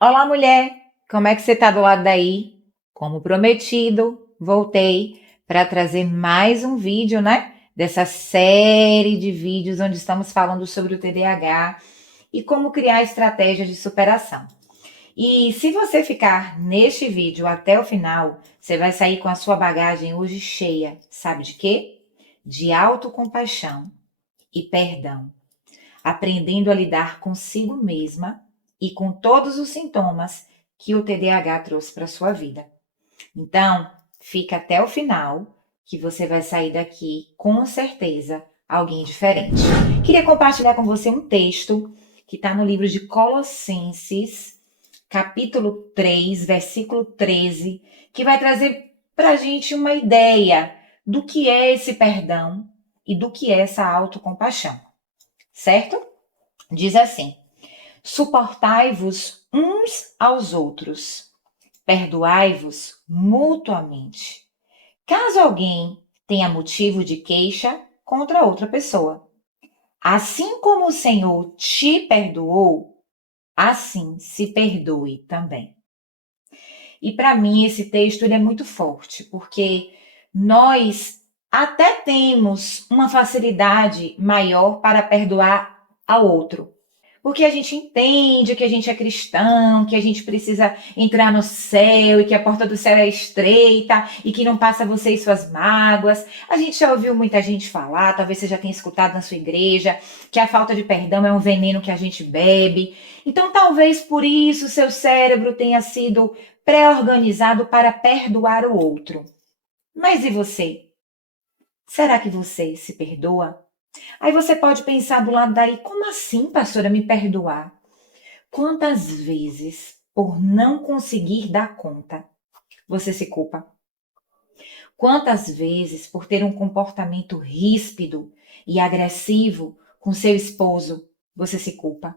Olá, mulher! Como é que você tá do lado daí? Como prometido, voltei para trazer mais um vídeo, né? Dessa série de vídeos onde estamos falando sobre o TDAH e como criar estratégias de superação. E se você ficar neste vídeo até o final, você vai sair com a sua bagagem hoje cheia. Sabe de quê? De autocompaixão e perdão, aprendendo a lidar consigo mesma e com todos os sintomas que o TDAH trouxe para sua vida. Então, fica até o final que você vai sair daqui com certeza alguém diferente. Queria compartilhar com você um texto que está no livro de Colossenses, capítulo 3, versículo 13, que vai trazer para a gente uma ideia do que é esse perdão e do que é essa autocompaixão, certo? Diz assim: suportai-vos uns aos outros, perdoai-vos mutuamente, caso alguém tenha motivo de queixa contra outra pessoa. Assim como o Senhor te perdoou, assim se perdoe também. E para mim esse texto ele é muito forte, porque nós até temos uma facilidade maior para perdoar ao outro. Porque a gente entende que a gente é cristão, que a gente precisa entrar no céu e que a porta do céu é estreita e que não passa você e suas mágoas. A gente já ouviu muita gente falar, talvez você já tenha escutado na sua igreja, que a falta de perdão é um veneno que a gente bebe. Então, talvez por isso seu cérebro tenha sido pré-organizado para perdoar o outro. Mas e você? Será que você se perdoa? Aí você pode pensar do lado daí, como assim, pastora, me perdoar? Quantas vezes, por não conseguir dar conta, você se culpa? Quantas vezes, por ter um comportamento ríspido e agressivo com seu esposo, você se culpa?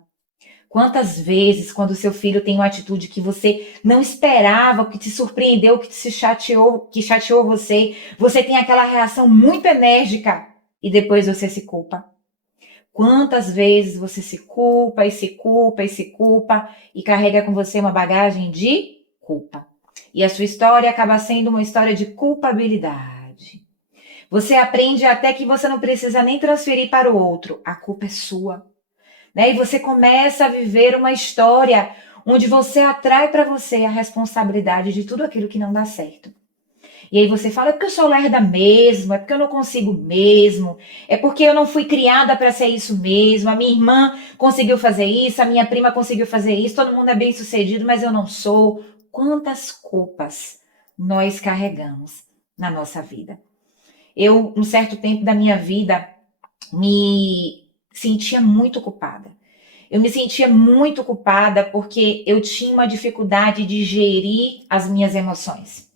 Quantas vezes, quando seu filho tem uma atitude que você não esperava, que te surpreendeu, que chateou você, você tem aquela reação muito enérgica e depois você se culpa? Quantas vezes você se culpa e se culpa e se culpa e carrega com você uma bagagem de culpa? E a sua história acaba sendo uma história de culpabilidade. Você aprende até que você não precisa nem transferir para o outro. A culpa é sua, né? E você começa a viver uma história onde você atrai para você a responsabilidade de tudo aquilo que não dá certo. E aí você fala, é porque eu sou lerda mesmo, é porque eu não consigo mesmo, é porque eu não fui criada para ser isso mesmo, a minha irmã conseguiu fazer isso, a minha prima conseguiu fazer isso, todo mundo é bem sucedido, mas eu não sou. Quantas culpas nós carregamos na nossa vida? Eu, um certo tempo da minha vida, me sentia muito culpada. Eu me sentia muito culpada porque eu tinha uma dificuldade de gerir as minhas emoções.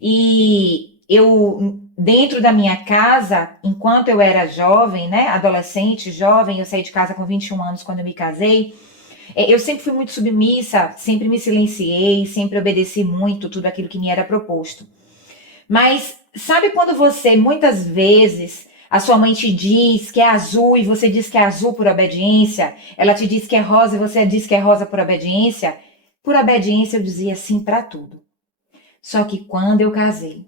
E eu, dentro da minha casa, enquanto eu era jovem, né, adolescente, jovem, eu saí de casa com 21 anos quando eu me casei, eu sempre fui muito submissa, sempre me silenciei, sempre obedeci muito tudo aquilo que me era proposto. Mas sabe quando você, muitas vezes, a sua mãe te diz que é azul e você diz que é azul por obediência, ela te diz que é rosa e você diz que é rosa por obediência? Por obediência eu dizia sim para tudo. Só que quando eu casei,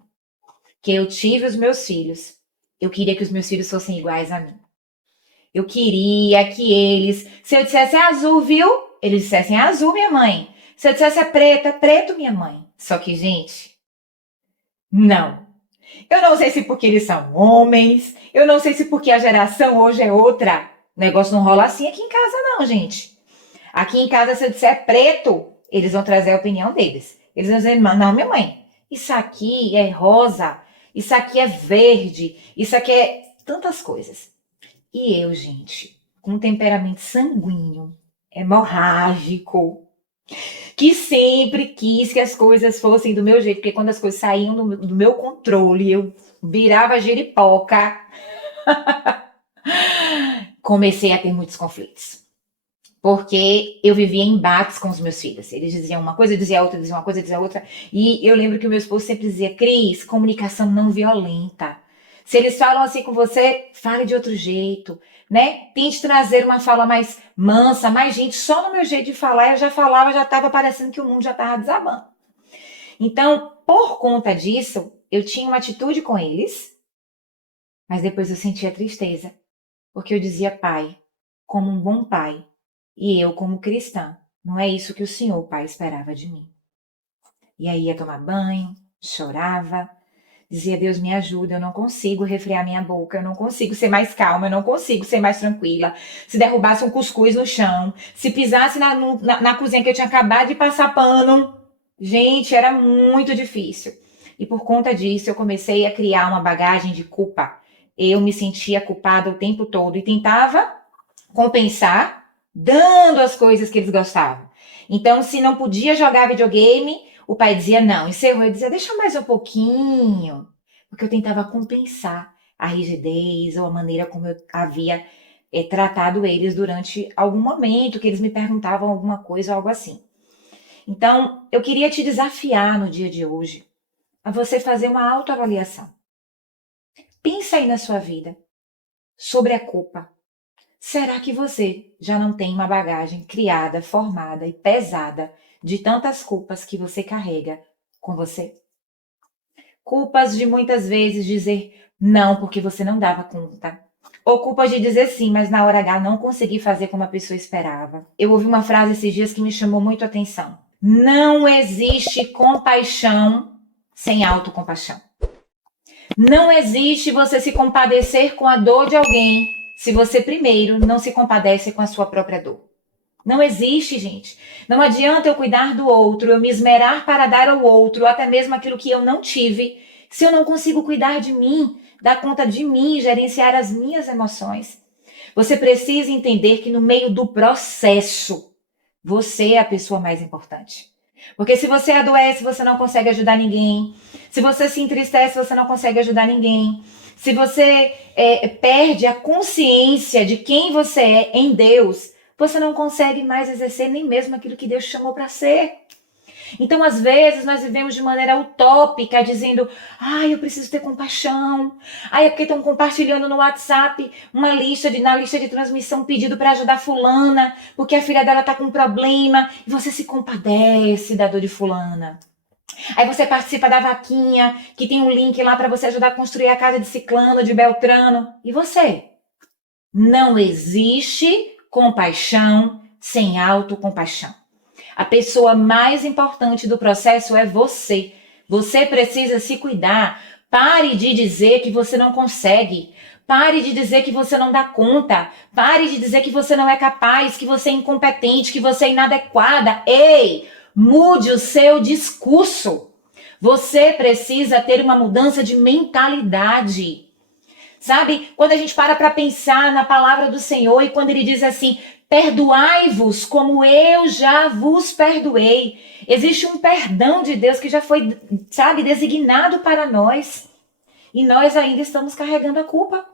que eu tive os meus filhos, eu queria que os meus filhos fossem iguais a mim. Eu queria que eles, se eu dissesse é azul, viu? Eles dissessem é azul, minha mãe. Se eu dissesse é preto, minha mãe. Só que, gente, não. Eu não sei se porque eles são homens, eu não sei se porque a geração hoje é outra. O negócio não rola assim aqui em casa, não, gente. Aqui em casa, se eu disser preto, eles vão trazer a opinião deles. Eles vão dizer, não, minha mãe, isso aqui é rosa, isso aqui é verde, isso aqui é tantas coisas. E eu, gente, com um temperamento sanguíneo, hemorrágico, que sempre quis que as coisas fossem do meu jeito, porque quando as coisas saíam do meu controle, eu virava giripoca, comecei a ter muitos conflitos. Porque eu vivia em embates com os meus filhos. Eles diziam uma coisa, eu dizia outra, dizia uma coisa, eu dizia outra. E eu lembro que o meu esposo sempre dizia, Cris, comunicação não violenta. Se eles falam assim com você, fale de outro jeito, né? Tente trazer uma fala mais mansa, mais gente. Só no meu jeito de falar, eu já falava, já estava parecendo que o mundo já estava desabando. Então, por conta disso, eu tinha uma atitude com eles, mas depois eu sentia tristeza, porque eu dizia, pai, como um bom pai, e eu como cristã, não é isso que o Senhor, pai, esperava de mim. E aí ia tomar banho, chorava, dizia, Deus me ajuda, eu não consigo refrear minha boca, eu não consigo ser mais calma, eu não consigo ser mais tranquila. Se derrubasse um cuscuz no chão, se pisasse na cozinha que eu tinha acabado de passar pano, gente, era muito difícil. E por conta disso, eu comecei a criar uma bagagem de culpa. Eu me sentia culpada o tempo todo e tentava compensar dando as coisas que eles gostavam. Então, se não podia jogar videogame, o pai dizia não, encerrou. Eu dizia, deixa mais um pouquinho. Porque eu tentava compensar a rigidez ou a maneira como eu havia tratado eles durante algum momento, que eles me perguntavam alguma coisa ou algo assim. Então, eu queria te desafiar no dia de hoje a você fazer uma autoavaliação. Pensa aí na sua vida sobre a culpa. Será que você já não tem uma bagagem criada, formada e pesada de tantas culpas que você carrega com você? Culpas de muitas vezes dizer não porque você não dava conta. Ou culpas de dizer sim, mas na hora H não conseguir fazer como a pessoa esperava. Eu ouvi uma frase esses dias que me chamou muito a atenção. Não existe compaixão sem autocompaixão. Não existe você se compadecer com a dor de alguém se você primeiro não se compadece com a sua própria dor. Não existe, gente. Não adianta eu cuidar do outro, eu me esmerar para dar ao outro, até mesmo aquilo que eu não tive, se eu não consigo cuidar de mim, dar conta de mim, gerenciar as minhas emoções. Você precisa entender que no meio do processo, você é a pessoa mais importante. Porque se você adoece, você não consegue ajudar ninguém. Se você se entristece, você não consegue ajudar ninguém. Se você perde a consciência de quem você é em Deus, você não consegue mais exercer nem mesmo aquilo que Deus chamou para ser. Então, às vezes, nós vivemos de maneira utópica, dizendo, eu preciso ter compaixão. É porque estão compartilhando no WhatsApp na lista de transmissão, pedido para ajudar fulana, porque a filha dela está com um problema, e você se compadece da dor de fulana. Aí você participa da vaquinha, que tem um link lá para você ajudar a construir a casa de ciclano, de beltrano. E você? Não existe compaixão sem autocompaixão. A pessoa mais importante do processo é você. Você precisa se cuidar. Pare de dizer que você não consegue. Pare de dizer que você não dá conta. Pare de dizer que você não é capaz, que você é incompetente, que você é inadequada. Ei, mude o seu discurso. Você precisa ter uma mudança de mentalidade. Sabe? Quando a gente para pensar na palavra do Senhor e quando ele diz assim, perdoai-vos como eu já vos perdoei. Existe um perdão de Deus que já foi, sabe, designado para nós. E nós ainda estamos carregando a culpa.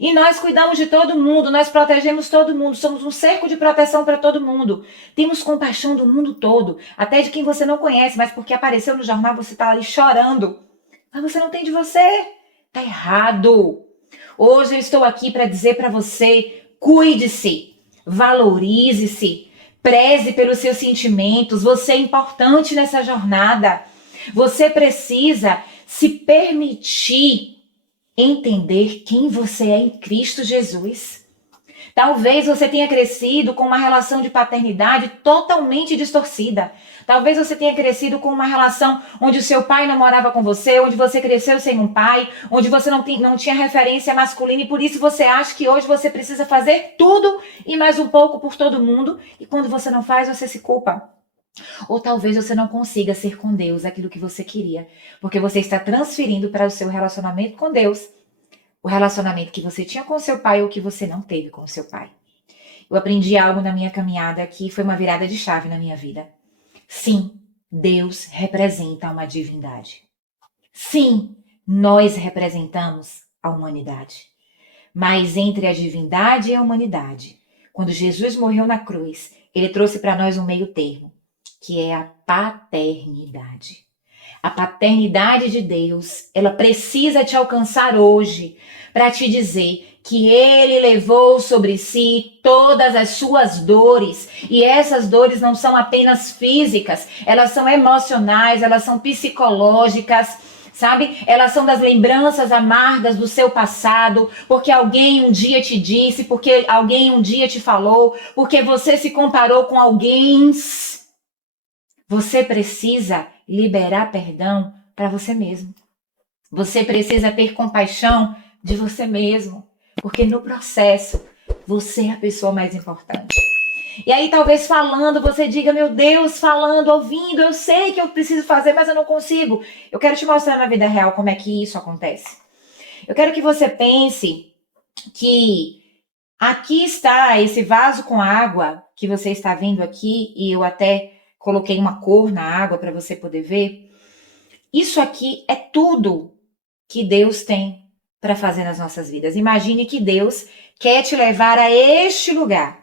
E nós cuidamos de todo mundo, nós protegemos todo mundo, somos um cerco de proteção para todo mundo. Temos compaixão do mundo todo, até de quem você não conhece, mas porque apareceu no jornal você está ali chorando. Mas você não tem de você. Tá errado. Hoje eu estou aqui para dizer para você, cuide-se, valorize-se, preze pelos seus sentimentos, você é importante nessa jornada. Você precisa se permitir entender quem você é em Cristo Jesus. Talvez você tenha crescido com uma relação de paternidade totalmente distorcida. Talvez você tenha crescido com uma relação onde o seu pai não morava com você, onde você cresceu sem um pai, onde você não tinha referência masculina e por isso você acha que hoje você precisa fazer tudo e mais um pouco por todo mundo e quando você não faz, você se culpa. Ou talvez você não consiga ser com Deus aquilo que você queria, porque você está transferindo para o seu relacionamento com Deus o relacionamento que você tinha com seu pai ou que você não teve com seu pai. Eu aprendi algo na minha caminhada que foi uma virada de chave na minha vida. Sim, Deus representa uma divindade. Sim, nós representamos a humanidade. Mas entre a divindade e a humanidade, quando Jesus morreu na cruz, ele trouxe para nós um meio termo, que é a paternidade. A paternidade de Deus, ela precisa te alcançar hoje para te dizer que Ele levou sobre si todas as suas dores. E essas dores não são apenas físicas, elas são emocionais, elas são psicológicas, sabe? Elas são das lembranças amargas do seu passado, porque alguém um dia te disse, porque alguém um dia te falou, porque você se comparou com alguém. Você precisa liberar perdão para você mesmo. Você precisa ter compaixão de você mesmo, porque no processo você é a pessoa mais importante. E aí talvez falando, você diga, meu Deus, falando, ouvindo, eu sei que eu preciso fazer, mas eu não consigo. Eu quero te mostrar na vida real como é que isso acontece. Eu quero que você pense que aqui está esse vaso com água que você está vendo aqui, e eu até coloquei uma cor na água para você poder ver. Isso aqui é tudo que Deus tem para fazer nas nossas vidas. Imagine que Deus quer te levar a este lugar.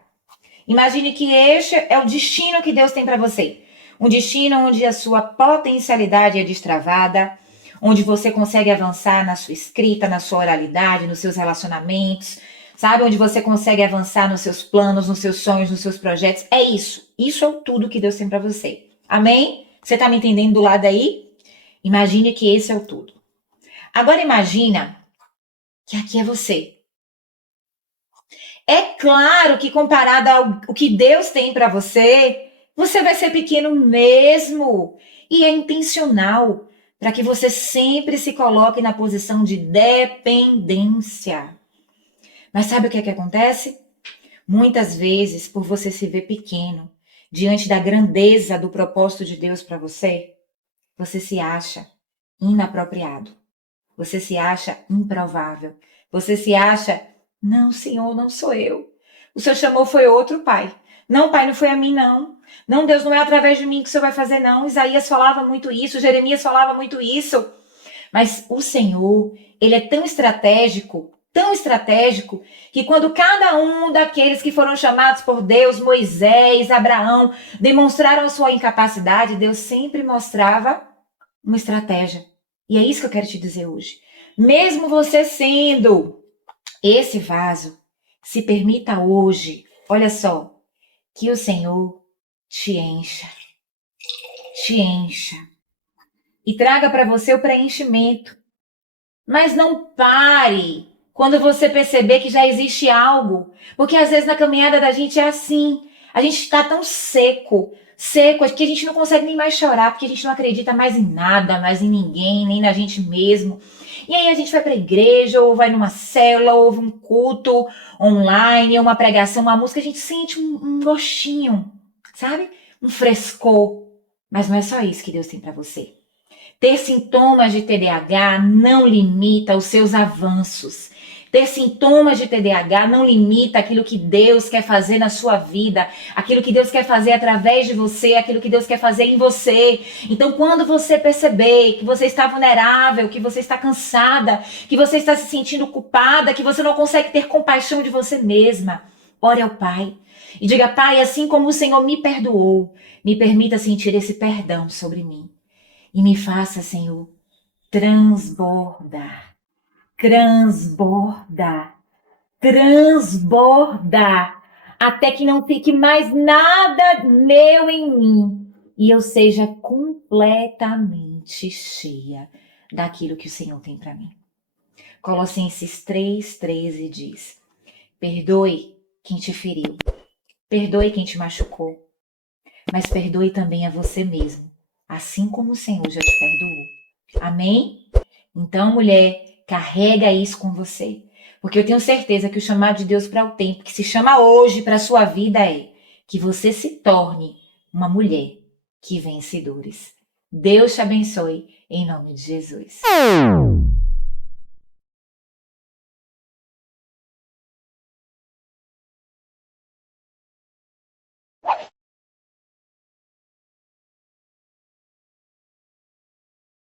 Imagine que este é o destino que Deus tem para você. Um destino onde a sua potencialidade é destravada, onde você consegue avançar na sua escrita, na sua oralidade, nos seus relacionamentos, sabe? Onde você consegue avançar nos seus planos, nos seus sonhos, nos seus projetos. É isso. Isso é tudo que Deus tem para você. Amém? Você está me entendendo do lado aí? Imagine que esse é o tudo. Agora imagina que aqui é você. É claro que comparado ao que Deus tem para você, você vai ser pequeno mesmo. E é intencional para que você sempre se coloque na posição de dependência. Mas sabe o que é que acontece? Muitas vezes, por você se ver pequeno, diante da grandeza do propósito de Deus para você, você se acha inapropriado. Você se acha improvável. Você se acha, não, Senhor, não sou eu. O Senhor chamou foi outro pai. Não, pai, não foi a mim, não. Não, Deus, não é através de mim que o Senhor vai fazer, não. Isaías falava muito isso, Jeremias falava muito isso. Mas o Senhor, Ele é tão estratégico, que quando cada um daqueles que foram chamados por Deus, Moisés, Abraão, demonstraram a sua incapacidade, Deus sempre mostrava uma estratégia. E é isso que eu quero te dizer hoje. Mesmo você sendo esse vaso, se permita hoje, olha só, que o Senhor te encha e traga para você o preenchimento. Mas não pare quando você perceber que já existe algo, porque às vezes na caminhada da gente é assim, a gente está tão seco que a gente não consegue nem mais chorar, porque a gente não acredita mais em nada, mais em ninguém, nem na gente mesmo. E aí a gente vai para a igreja, ou vai numa célula, ou ouve um culto online, ou uma pregação, uma música, a gente sente um gostinho, sabe? Um frescor. Mas não é só isso que Deus tem para você. Ter sintomas de TDAH não limita os seus avanços. Ter sintomas de TDAH não limita aquilo que Deus quer fazer na sua vida, aquilo que Deus quer fazer através de você, aquilo que Deus quer fazer em você. Então, quando você perceber que você está vulnerável, que você está cansada, que você está se sentindo culpada, que você não consegue ter compaixão de você mesma, ore ao Pai e diga, Pai, assim como o Senhor me perdoou, me permita sentir esse perdão sobre mim. E me faça, Senhor, transbordar, até que não fique mais nada meu em mim e eu seja completamente cheia daquilo que o Senhor tem para mim. Colossenses 3:13 diz, perdoe quem te feriu, perdoe quem te machucou, mas perdoe também a você mesmo, assim como o Senhor já te perdoou. Amém? Então, mulher, carrega isso com você. Porque eu tenho certeza que o chamado de Deus para o tempo, que se chama hoje para a sua vida é que você se torne uma mulher que vence dores. Deus te abençoe, em nome de Jesus.